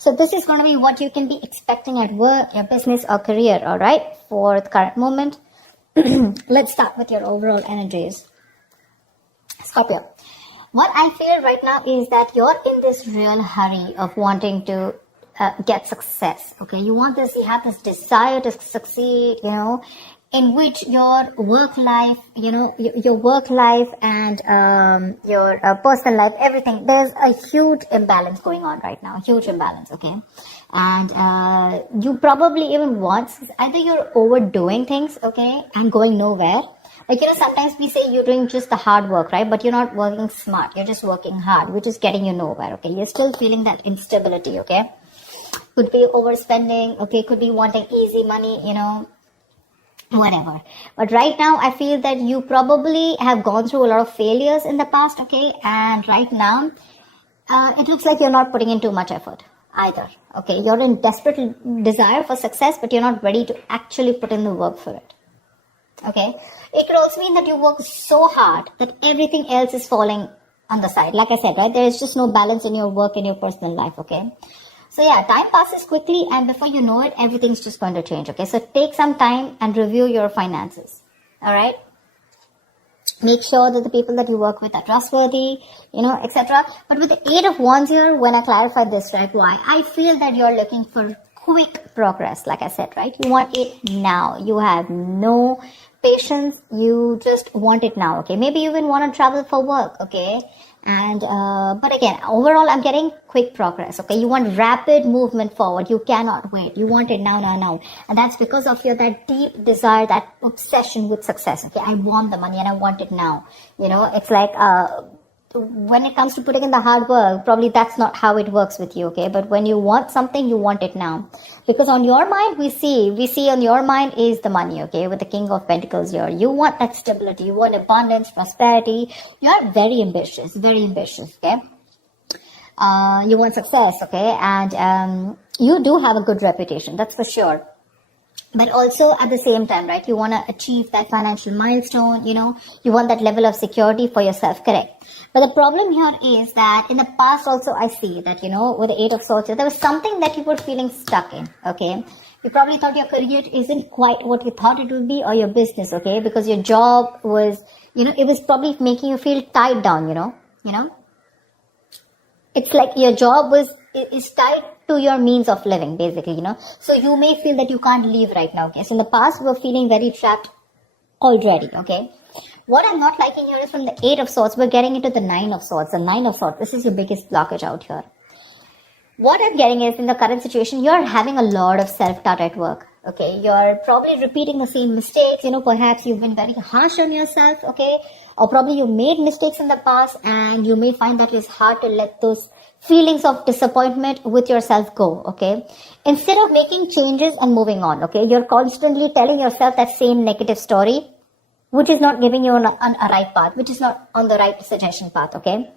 So this is going to be what you can be expecting at work, your business or career, all right, for the current moment. Let's start with your overall energies. Scorpio, what I feel right now is that you're in this real hurry of wanting to get success. Okay, you have this desire to succeed, in which your work life, your work life and your personal life, everything, there's a huge imbalance going on right now, huge imbalance, okay? And you probably even want, either you're overdoing things, okay, and going nowhere. Like, sometimes we say you're doing just the hard work, right? But you're not working smart. You're just working hard, which is getting you nowhere, okay? You're still feeling that instability, okay? Could be overspending, okay? Could be wanting easy money, whatever. But right now, I feel that you probably have gone through a lot of failures in the past, okay? And right now, it looks like you're not putting in too much effort either, okay? You're in desperate desire for success, but you're not ready to actually put in the work for it, okay? It could also mean that you work so hard that everything else is falling on the side. Like I said, right? There is just no balance in your work and your personal life, okay? So yeah, time passes quickly, and before you know it, everything's just going to change, okay? So take some time and review your finances, all right? Make sure that the people that you work with are trustworthy, etc. But with the 8 of Wands here, when I clarify this, right, why? I feel that you're looking for quick progress, like I said, right? You want it now. You have no patience. You just want it now, okay? Maybe you even want to travel for work, okay? And but again, overall, I'm getting quick progress, okay? You want rapid movement forward. You cannot wait. You want it now. And that's because of that deep desire, that obsession with success, okay? I want the money and I want it now. It's like when it comes to putting in the hard work, probably that's not how it works with you, okay? But when you want something, you want it now. Because on your mind, we see on your mind is the money, okay? With the King of Pentacles here. You want that stability. You want abundance, prosperity. You are very ambitious, okay? You want success, okay? And you do have a good reputation, that's for sure. But also at the same time, right, you want to achieve that financial milestone, you want that level of security for yourself, correct? But the problem here is that in the past also I see that, with the 8 of Swords, there was something that you were feeling stuck in, okay? You probably thought your career isn't quite what you thought it would be, or your business, okay? Because your job was, it was probably making you feel tied down, It's like your job is tied to your means of living, basically, So you may feel that you can't leave right now, okay? So in the past, we were feeling very trapped already, okay? What I'm not liking here is from the 8 of Swords, we're getting into the 9 of Swords. The 9 of Swords, this is your biggest blockage out here. What I'm getting is, in the current situation, you're having a lot of self-doubt at work, okay? You're probably repeating the same mistakes, perhaps you've been very harsh on yourself, okay? Or probably you made mistakes in the past, and you may find that it's hard to let those feelings of disappointment with yourself go, okay? Instead of making changes and moving on, okay? You're constantly telling yourself that same negative story, which is not giving you on a right path, which is not on the right suggestion path, okay?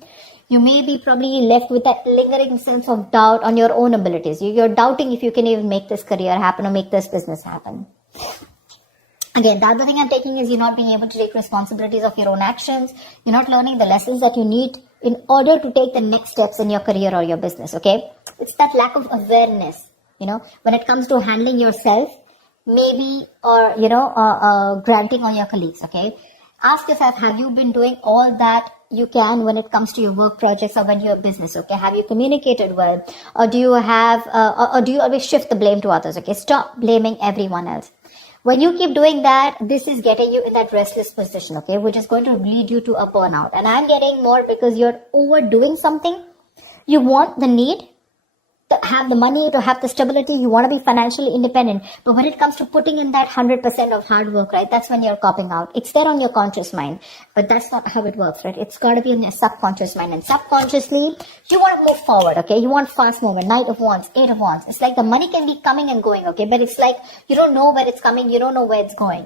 You may be probably left with that lingering sense of doubt on your own abilities. You're doubting if you can even make this career happen or make this business happen. Again, the other thing I'm taking is you're not being able to take responsibilities of your own actions. You're not learning the lessons that you need in order to take the next steps in your career or your business, okay? It's that lack of awareness, when it comes to handling yourself, maybe, or, granting on your colleagues, okay? Ask yourself, have you been doing all that you can when it comes to your work projects or when you're business, okay? Have you communicated well? Or do you or do you always shift the blame to others, okay? Stop blaming everyone else. When you keep doing that, this is getting you in that restless position, okay? Which is going to lead you to a burnout. And I'm getting more because you're overdoing something. You want the need to have the money, to have the stability. You want to be financially independent. But when it comes to putting in that 100% of hard work, right, that's when you're copping out. It's there on your conscious mind. But that's not how it works, right? It's got to be in your subconscious mind. And subconsciously, you want to move forward, okay? You want fast movement. Knight of Wands, 8 of Wands. It's like the money can be coming and going, okay? But it's like you don't know where it's coming. You don't know where it's going,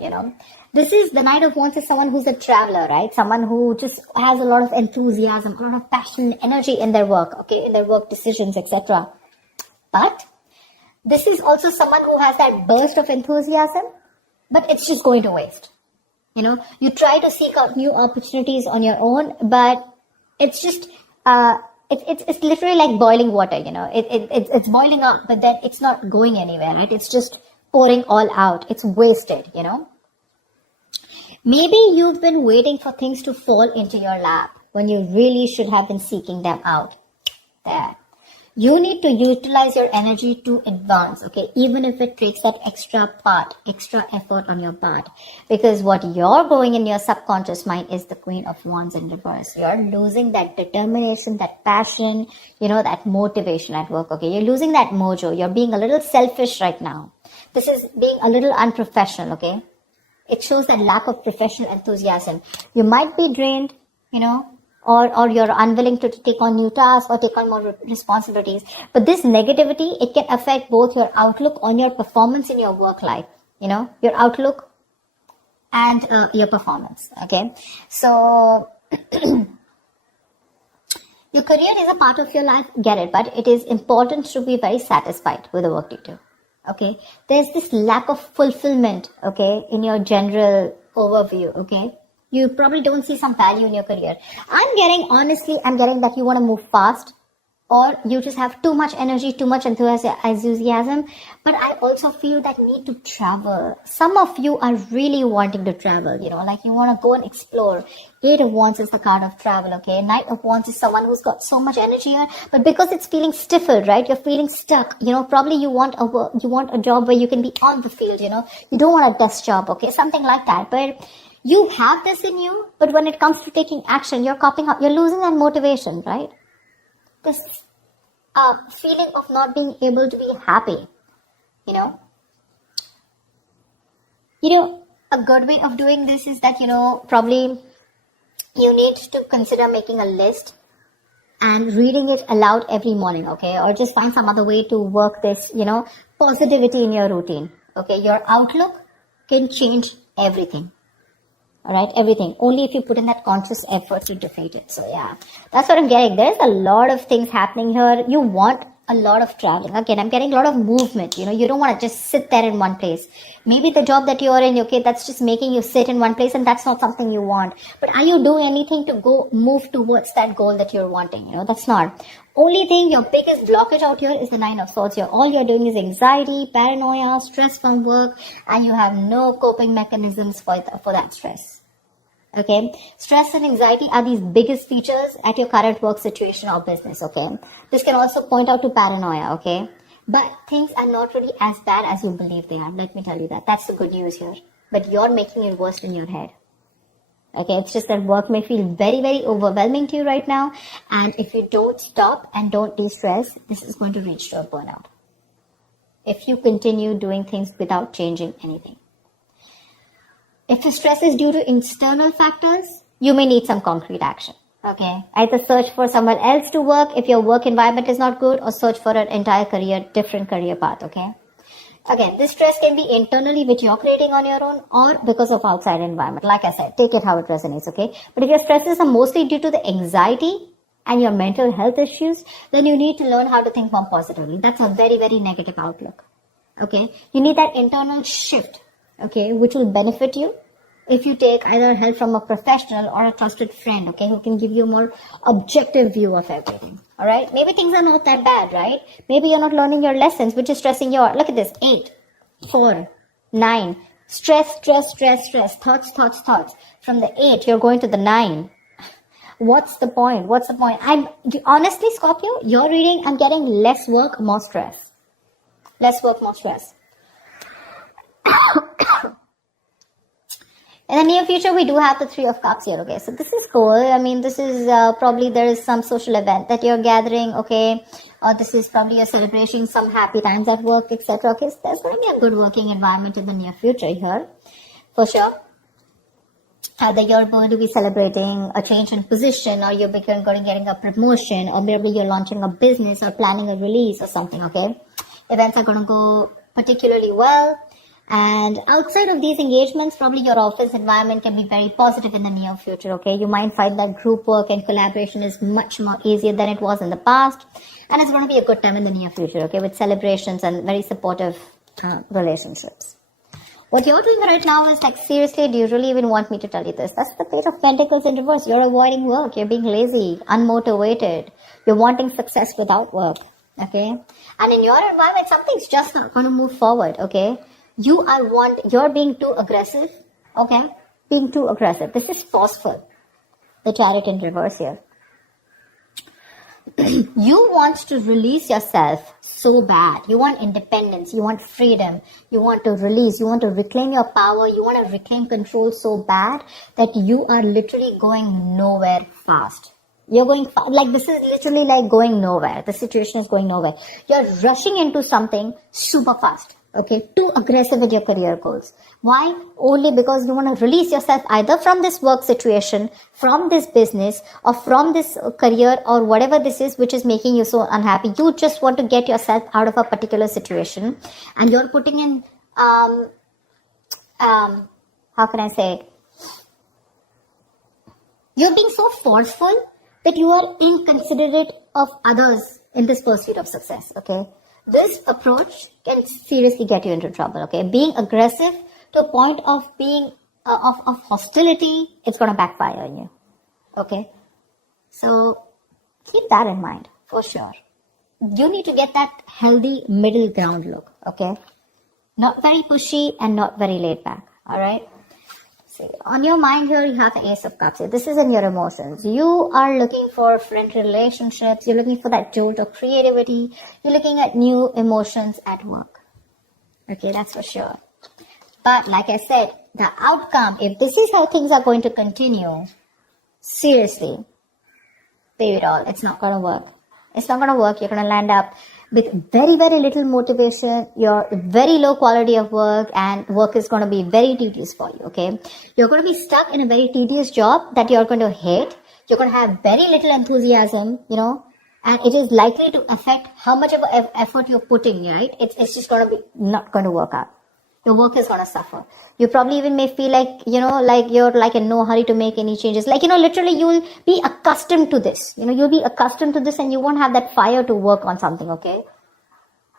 This is the Knight of Wands is someone who's a traveler, right? Someone who just has a lot of enthusiasm, a lot of passion, energy in their work, okay? In their work decisions, etc. But this is also someone who has that burst of enthusiasm, but it's just going to waste. You try to seek out new opportunities on your own, but it's just it's literally like boiling water, it's boiling up, but then it's not going anywhere, right? It's just pouring all out. It's wasted, Maybe you've been waiting for things to fall into your lap when you really should have been seeking them out. There. You need to utilize your energy to advance, okay? Even if it takes that extra effort on your part. Because what you're going in your subconscious mind is the Queen of Wands in reverse. You're losing that determination, that passion, that motivation at work, okay? You're losing that mojo. You're being a little selfish right now. This is being a little unprofessional, okay? It shows that lack of professional enthusiasm. You might be drained, or you're unwilling to take on new tasks or take on more responsibilities. But this negativity, it can affect both your outlook on your performance in your work life, your outlook and your performance, okay? So, your career is a part of your life, get it, but it is important to be very satisfied with the work you do, okay? There's this lack of fulfillment, okay, in your general overview, okay? You probably don't see some value in your career. I'm getting that you want to move fast, or you just have too much energy, too much enthusiasm. But I also feel that need to travel. Some of you are really wanting to travel, like you want to go and explore. Eight of Wands is the card of travel, okay? Knight of Wands is someone who's got so much energy here, but because it's feeling stifled, right? You're feeling stuck, probably you want a job where you can be on the field, you don't want a desk job, okay? Something like that. But you have this in you, but when it comes to taking action, you're copying up, you're losing that motivation, right? This feeling of not being able to be happy, a good way of doing this is that, probably you need to consider making a list and reading it aloud every morning, okay? Or just find some other way to work this, positivity in your routine, okay? Your outlook can change everything. All right, everything. Only if you put in that conscious effort to defeat it. So yeah, that's what I'm getting. There's a lot of things happening here. You want a lot of traveling. Again, I'm getting a lot of movement. You don't want to just sit there in one place. Maybe the job that you're in, okay, that's just making you sit in one place, and that's not something you want. But are you doing anything to move towards that goal that you're wanting? That's not. Only thing, your biggest blockage out here is the Nine of Swords here. All you're doing is anxiety, paranoia, stress from work, and you have no coping mechanisms for that stress. Okay, stress and anxiety are these biggest features at your current work situation or business, okay? This can also point out to paranoia, okay? But things are not really as bad as you believe they are. Let me tell you that. That's the good news here. But you're making it worse in your head. Okay, it's just that work may feel very, very overwhelming to you right now. And if you don't stop and don't de-stress, this is going to reach to a burnout. If you continue doing things without changing anything. If the stress is due to external factors, you may need some concrete action. Okay. Either search for someone else to work if your work environment is not good, or search for an entire different career path. Okay. Again, this stress can be internally, which you're creating on your own, or because of outside environment. Like I said, take it how it resonates. Okay. But if your stresses are mostly due to the anxiety and your mental health issues, then you need to learn how to think more positively. That's a very, very negative outlook. Okay. You need that internal shift. Okay, which will benefit you if you take either help from a professional or a trusted friend, okay, who can give you a more objective view of everything. All right, maybe things are not that bad, right? Maybe you're not learning your lessons, which is stressing you out. Look at this: 8, 4, 9. Stress, thoughts. From the 8, you're going to the 9. What's the point? Honestly, Scorpio, you're reading, I'm getting less work, more stress. Less work, more stress. In the near future, we do have the 3 of Cups here, okay? So this is cool. I mean, this is probably there is some social event that you're gathering, okay? Or this is probably you're celebrating some happy times at work, etc. Okay, so there's going to be a good working environment in the near future here, for sure. Either you're going to be celebrating a change in position, or you're going to getting a promotion, or maybe you're launching a business or planning a release or something, okay? Events are going to go particularly well. And outside of these engagements, probably your office environment can be very positive in the near future, okay? You might find that group work and collaboration is much more easier than it was in the past. And it's going to be a good time in the near future, okay? With celebrations and very supportive relationships. What you're doing right now is like, seriously, do you really even want me to tell you this? That's the Page of Pentacles in reverse. You're avoiding work. You're being lazy, unmotivated. You're wanting success without work, okay? And in your environment, something's just not going to move forward, okay? You're being too aggressive, okay? Being too aggressive. This is forceful. The Chariot in reverse here. You want to release yourself so bad. You want independence. You want freedom. You want to release. You want to reclaim your power. You want to reclaim control so bad that you are literally going nowhere fast. You're going like this is literally like going nowhere. The situation is going nowhere. You're rushing into something super fast. Okay, too aggressive with your career goals. Why? Only because you want to release yourself either from this work situation, from this business, or from this career, or whatever this is which is making you so unhappy. You just want to get yourself out of a particular situation, and you're putting in how can I say it? You're being so forceful that you are inconsiderate of others in this pursuit of success. Okay. This approach can seriously get you into trouble, okay? Being aggressive to a point of being, of hostility, it's going to backfire on you, okay? So, keep that in mind, for sure. You need to get that healthy middle ground look, okay? Not very pushy and not very laid back, alright? See, on your mind here, you have the Ace of Cups. This is in your emotions. You are looking for friend relationships. You're looking for that jolt of creativity. You're looking at new emotions at work. Okay, that's for sure. But like I said, the outcome, if this is how things are going to continue, seriously, baby doll, it's not going to work. It's not going to work. You're going to land up with very, very little motivation, your very low quality of work, and work is going to be very tedious for you, okay? You're going to be stuck in a very tedious job that you're going to hate. You're going to have very little enthusiasm, and it is likely to affect how much of effort you're putting, right? It's just going to be not going to work out. Your work is going to suffer. You probably even may feel like, like you're like in no hurry to make any changes. Like, literally you'll be accustomed to this. You'll be accustomed to this and you won't have that fire to work on something, okay?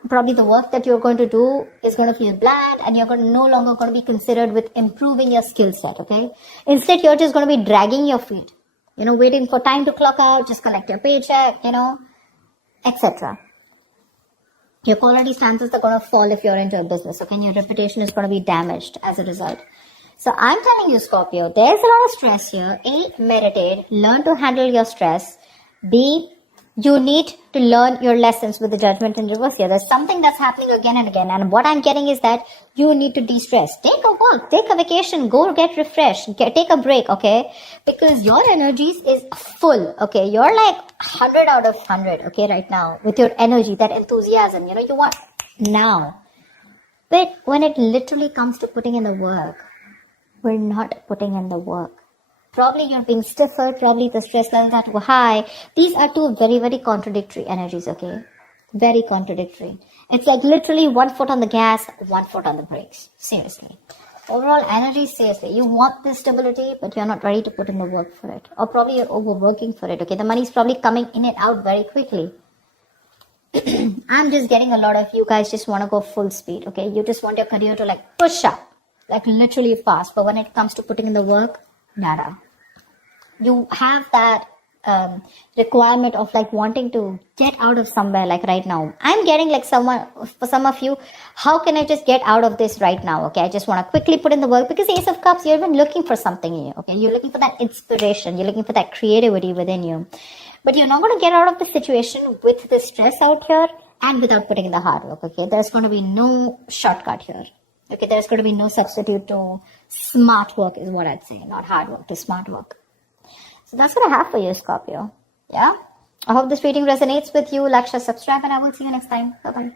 Probably the work that you're going to do is going to feel bland and you're no longer going to be considered with improving your skill set, okay? Instead, you're just going to be dragging your feet, waiting for time to clock out, just collect your paycheck, etc. Your quality standards are going to fall if you're into a business, okay? And your reputation is going to be damaged as a result. So I'm telling you, Scorpio, there's a lot of stress here. A, meditate, learn to handle your stress. B, you need to learn your lessons with the Judgment in reverse here. There's something that's happening again and again. And what I'm getting is that you need to de-stress. Take a walk, take a vacation, go get refreshed, take a break, okay? Because your energies is full, okay? You're like 100 out of 100, okay, right now. With your energy, that enthusiasm, you want now. But when it literally comes to putting in the work, we're not putting in the work. Probably you're being stiffer, probably the stress levels are too high. These are two very, very contradictory energies, okay? Very contradictory. It's like literally 1 foot on the gas, 1 foot on the brakes. Seriously. Overall energy, seriously. You want this stability, but you're not ready to put in the work for it. Or probably you're overworking for it, okay? The money's probably coming in and out very quickly. I'm just getting a lot of you guys just want to go full speed, okay? You just want your career to like push up, like literally fast. But when it comes to putting in the work, nada. You have that requirement of like wanting to get out of somewhere like right now. I'm getting like for some of you, how can I just get out of this right now? Okay, I just want to quickly put in the work because Ace of Cups, you're even looking for something in you. Okay, you're looking for that inspiration. You're looking for that creativity within you. But you're not going to get out of the situation with the stress out here and without putting in the hard work. Okay, there's going to be no shortcut here. Okay, there's going to be no substitute to smart work is what I'd say. Not hard work, to smart work. So that's what I have for you, Scorpio. Yeah? I hope this reading resonates with you. Like, share, subscribe, and I will see you next time. Bye-bye.